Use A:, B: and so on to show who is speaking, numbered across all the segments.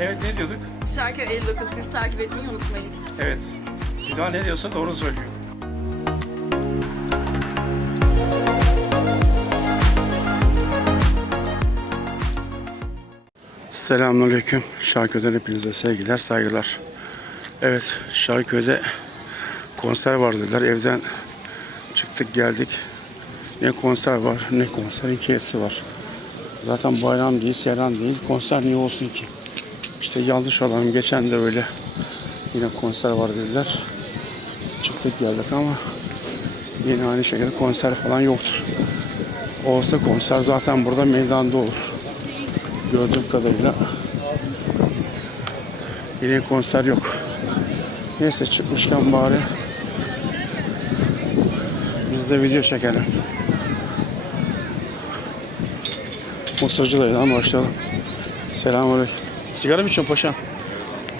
A: Evet ne diyorduk?
B: Şarköy 59 bizi takip etmeyi unutmayın.
A: Evet. Daha ne diyorsa doğru söylüyor.
C: Selamünaleyküm. Şarköy'den hepinize sevgiler, saygılar. Evet, Şarköy'de konser var dediler. Evden çıktık geldik. Ne konser var, ne konser hikayesi var. Zaten bayram değil, seyran değil. Konser niye olsun ki? İşte yanlış olan geçen de öyle. Yine konser var dediler. Çıktık geldik ama yine aynı şekilde konser falan yoktur. Olsa konser zaten burada meydanda olur gördüğüm kadarıyla yine konser yok. Neyse çıkmışken bari biz de video çekelim. Mısırcı dayıdan başlayalım. Selamünaleyküm. Sigara mı içiyorsun paşam?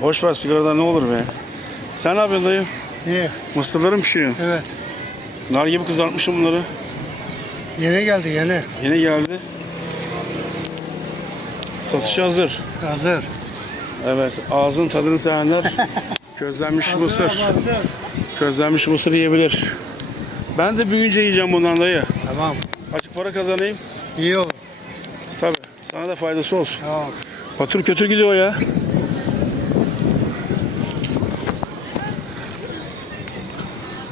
C: Boş ver sigaradan ne olur be. Sen ne yapıyorsun dayı?
D: İyi,
C: Mısırları mı pişiriyorsun?
D: evet.
C: Nar gibi kızartmışım bunları.
D: Yeni geldi, yeni.
C: Yeni geldi. Satışa hazır.
D: Hazır.
C: Evet, ağzın tadını sevenler közlenmiş mısır, közlenmiş mısır yiyebilir. Ben de büyüyünce yiyeceğim bundan dayı.
D: Tamam,
C: Açık para kazanayım.
D: iyi olur.
C: Tabii. Sana da faydası olsun.
D: Tamam.
C: Batur kötü gidiyor ya.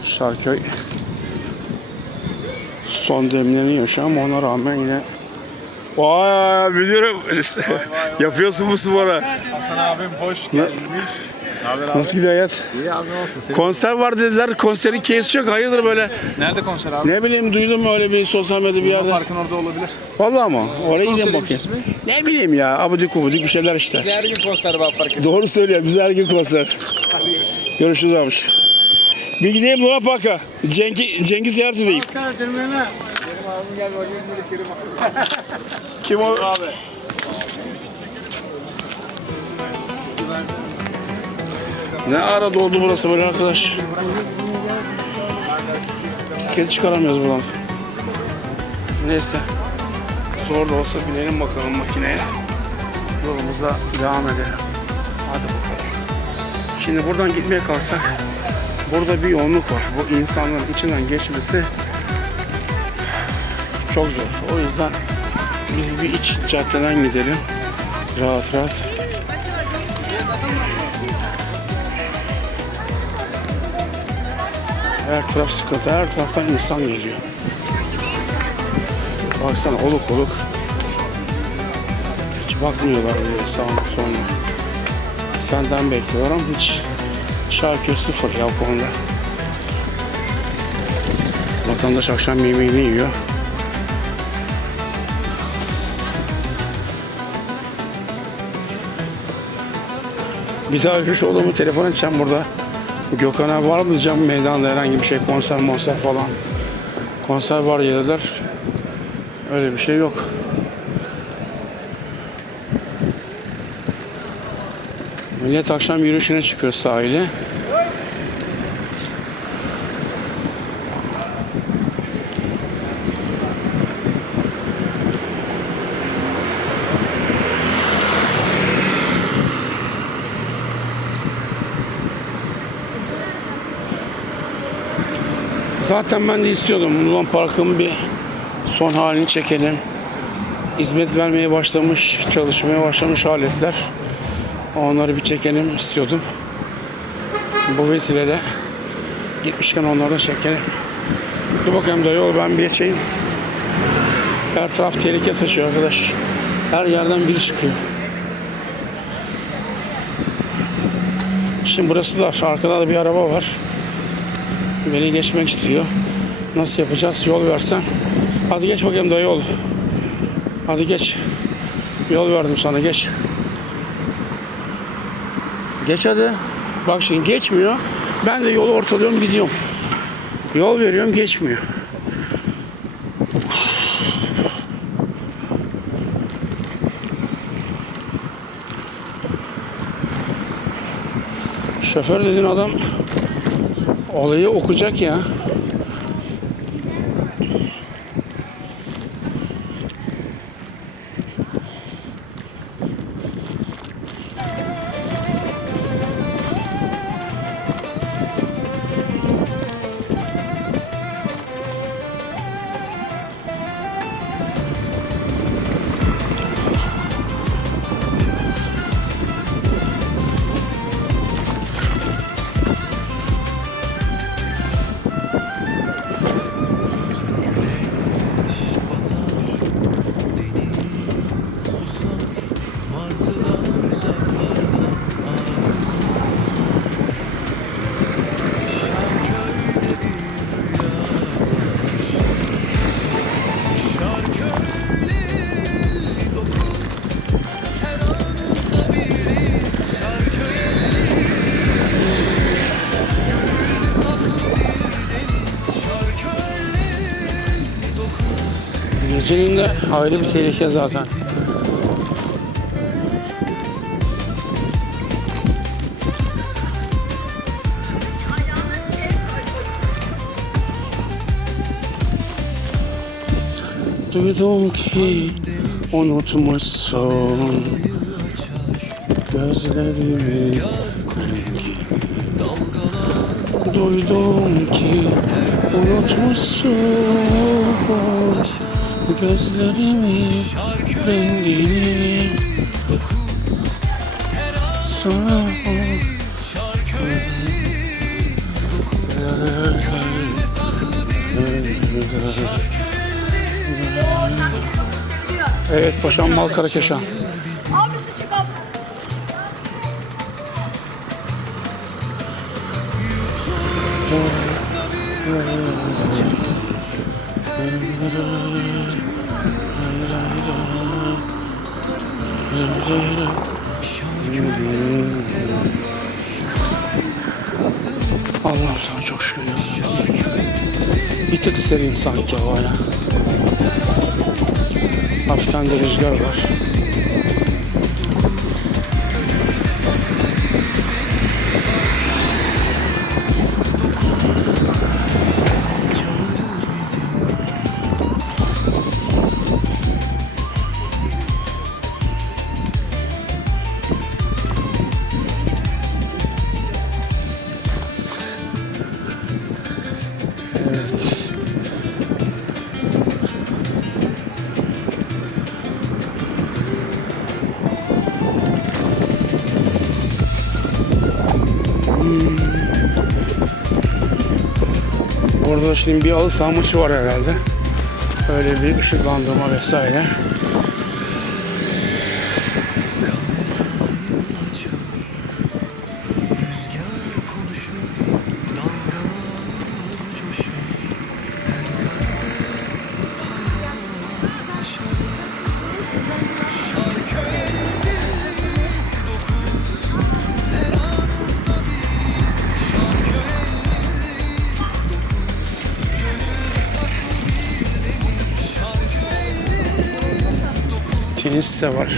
C: Şarköy son demleniyor şu ama ona rağmen yine Vay biliyorum. Yapıyorsun bu spora.
A: Hasan abim hoş gelmiş. Haber abi?
C: Nasıl gidiyor hayat?
A: İyi abi nasılsın? Senin-
C: Konser var dediler. Konserin keyfi yok. Hayırdır böyle?
A: Nerede konser abi?
C: Ne bileyim duydum öyle bir sosyal medyada bir yerde.
A: Parkın orada olabilir.
C: Vallahi ama oraya
A: Konserin
C: bakayım.
A: ismi?
C: Ne bileyim ya abudik gubudik bir şeyler işte.
A: Her gün konser var fark ettim.
C: Doğru söylüyor. Bize her gün konser. Görüşürüz abi. Bir gideyim Luna Park'a. Cengi, Cengiz ziyaret edeyim. Kim o?
A: Abi.
C: Ne ara doldu burası böyle arkadaş. Bisikleti çıkaramıyoruz buradan. Neyse. Zor da olsa binelim bakalım makineye. Yolumuza devam edelim. Hadi bakalım. Şimdi buradan gitmeye kalksak burada bir yoğunluk var. Bu insanların içinden geçmesi çok zor. O yüzden biz bir iç caddeden gidelim. Rahat rahat. Her taraf sıkıntı, her taraftan insan geliyor. Baksana oluk oluk. Hiç bakmıyorlar bile sağına soluna. Senden bekliyorum hiç şarkı sıfır ya bu konuda. Vatandaş akşam yemeğini yiyor. Bir daha öpüş oldu mu telefon edeceğim burada. Gökhan'a var mı diyeceğim meydanda herhangi bir şey konser monser falan. Konser var dediler. Öyle bir şey yok. Millet akşam yürüyüşüne çıkıyor sahile. Zaten ben de istiyordum. Luna Park'ın bir son halini çekelim. Hizmet vermeye başlamış, çalışmaya başlamış aletler. Onları bir çekelim istiyordum. Bu vesileyle gitmişken onları da çekelim. Dur bakayım da yol ben bir geçeyim. Her taraf tehlike saçıyor arkadaş. Her yerden biri çıkıyor. Şimdi burası da arkada da bir araba var. Beni geçmek istiyor. Nasıl yapacağız? Yol versem. Hadi geç bakayım da yol. Hadi geç. Yol verdim sana geç. Geç hadi. Bak şimdi geçmiyor. Ben de yolu ortalıyorum gidiyorum. Yol veriyorum geçmiyor. Şoför dediğin adam olayı okuyacak ya. Ayrı bir tehlike zaten. Duydum ki unutmuşsun gözlerimin rengi Duydum ki unutmuşsun gözlerimin rengini Sana Evet Paşam Malkara Keşan.
B: Abisi çıkalım.
C: Allah'ım sana çok şükür ya. Bir tık serin sanki havaya. Hafiften de rüzgar var. Orada şimdi bir alı sağmışı var herhalde. Öyle bir ışıklandırma vesaire. De var.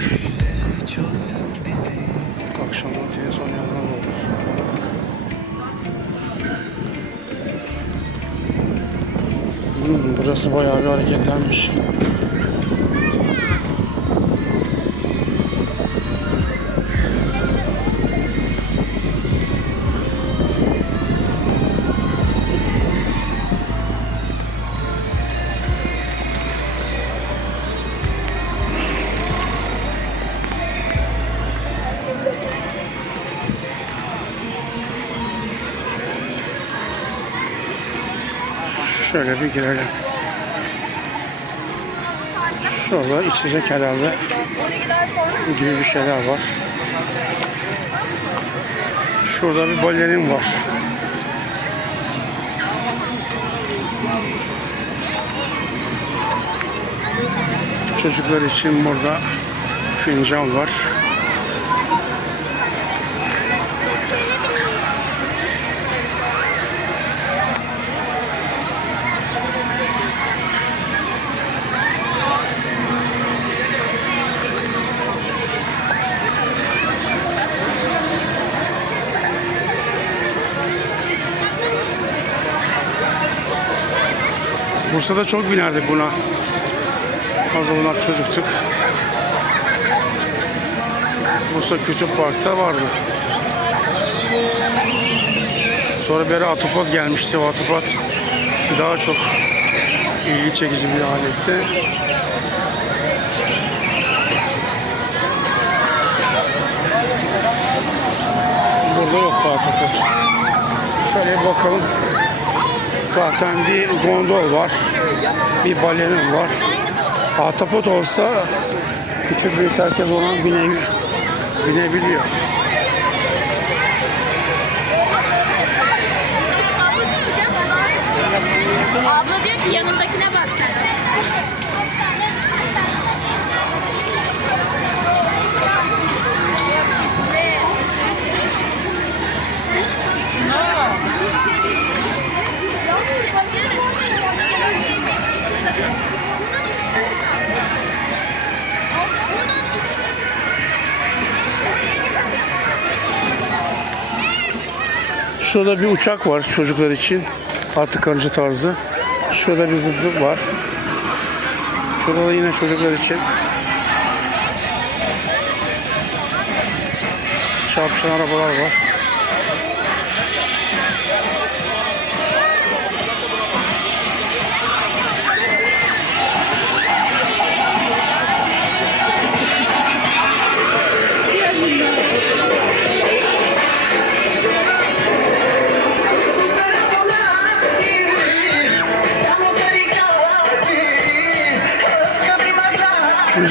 C: Akşamda tenis oynayanlar olur. Hmm, burası bayağı bir hareketlenmiş. Şöyle bir girelim. Şurada içecek herhalde gibi bir şeyler var. Şurada bir balerin var. Çocuklar için burada fincan var. Bursa'da çok binerdik buna. O zamanlar çocuktuk. Bursa Kütüp Park'ta vardı. Sonra bir ara Atopot gelmişti. O Atopot daha çok ilgi çekici bir aletti. Burada yok Atopot. Şöyle bakalım. Zaten bir gondol var. Bir balerin var. Ahtapot olsa küçük büyük herkes olan bine, binebiliyor.
E: Abla diyor ki yanındakine bak sen.
C: Şurada bir uçak var çocuklar için. Artık karınca tarzı. Şurada bir zıp zıp var. Şurada da yine çocuklar için. Çarpışan arabalar var.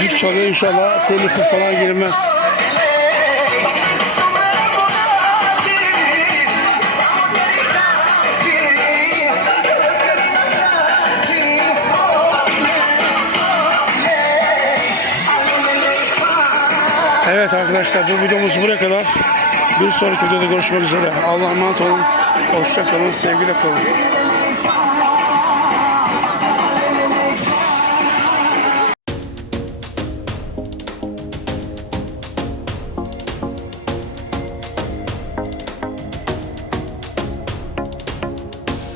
C: Müzik çalıyor inşallah telifi falan girmez. Evet arkadaşlar bu videomuz buraya kadar. Bir sonraki videoda görüşmek üzere. Allah'a emanet olun. Hoşça kalın, sevgiyle kalın.